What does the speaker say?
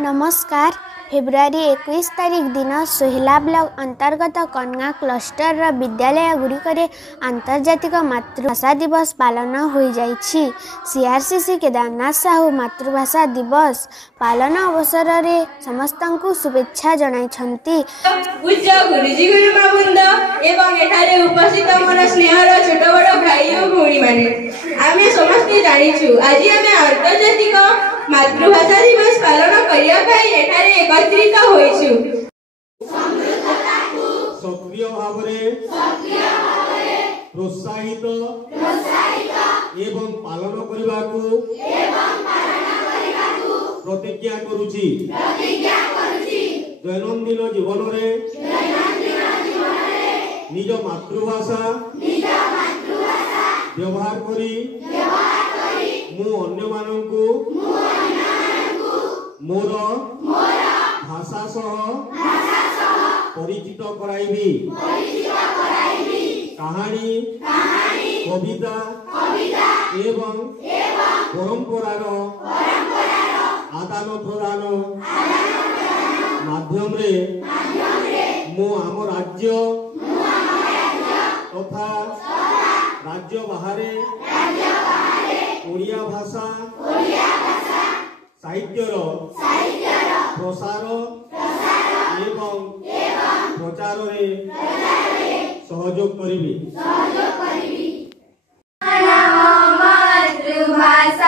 नमस्कार। फेब्रुआरी 21 तारिख दिन सोहिला ब्लॉक अंतर्गत कन्या क्लस्टर विद्यालय गुड़िकर आंतर्जातिक मातृभाषा दिवस पालन हो जाइछि। सीआरसीसी केदारनाथ साहू मातृभाषा दिवस पालन अवसर में समस्त को शुभेच्छा जणाइछन्ति। पूज्य गुरुजी गुरुमावृंद एवं एठारे उपस्थित मोर स्नेहर छोट बड़ भाई और भौणी माने आमे समस्त जानिछु आज आमे आंतर्जातिक मातृभाषा दिवस पालन करिया भाई एठारे एकत्रित होइछु। सक्रिय भावरे प्रोत्साहित एवं पालन करिबाकू प्रतिज्ञा करूछि। दैनंदिन जीवन रे निज मातृभाषा व्यवहार करी मु अन्य माननकु मोर भाषा सह परिचित कराइबी। कहानी कविता एवं परंपरार आदान प्रदान माध्यम रे मु आम राज्य तथा राज्य बाहरे ओडिया भाषा साहित्यर प्रसार एवं प्रचार रे सहयोग करिबी। मातृभाषा